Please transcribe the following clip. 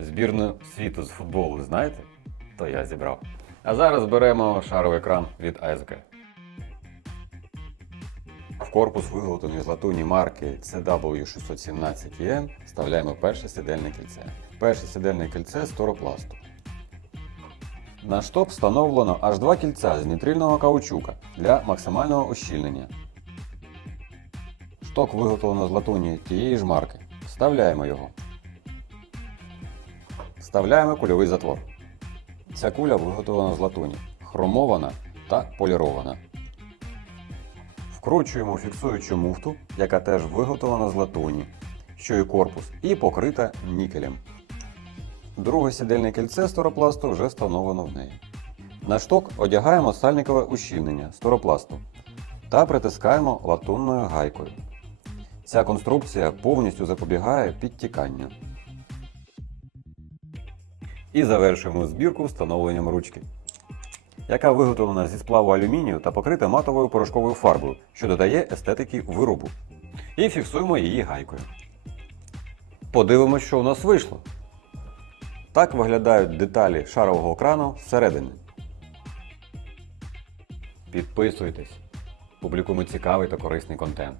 Збірну світу з футболу знаєте? То я зібрав. А зараз беремо шаровий екран від АСГ. В корпус виготовлений з латуні марки CW617EN вставляємо перше сидельне кільце. Перше сидельне кільце з торопласту. На шток встановлено аж два кільця з нітрильного каучука для максимального ощільнення. Шток виготовлено з латуні тієї ж марки. Вставляємо його. Вставляємо кульовий затвор. Ця куля виготовлена з латуні, хромована та полірована. Вкручуємо фіксуючу муфту, яка теж виготовлена з латуні, що і корпус, і покрита нікелем. Друге сідельне кільце з торопласту вже встановлено в неї. На шток одягаємо сальникове ущільнення з торопласту та притискаємо латунною гайкою. Ця конструкція повністю запобігає підтіканню. І завершуємо збірку встановленням ручки, яка виготовлена зі сплаву алюмінію та покрита матовою порошковою фарбою, що додає естетики виробу. І фіксуємо її гайкою. Подивимось, що у нас вийшло. Так виглядають деталі шарового крану зсередини. Підписуйтесь. Публікуємо цікавий та корисний контент.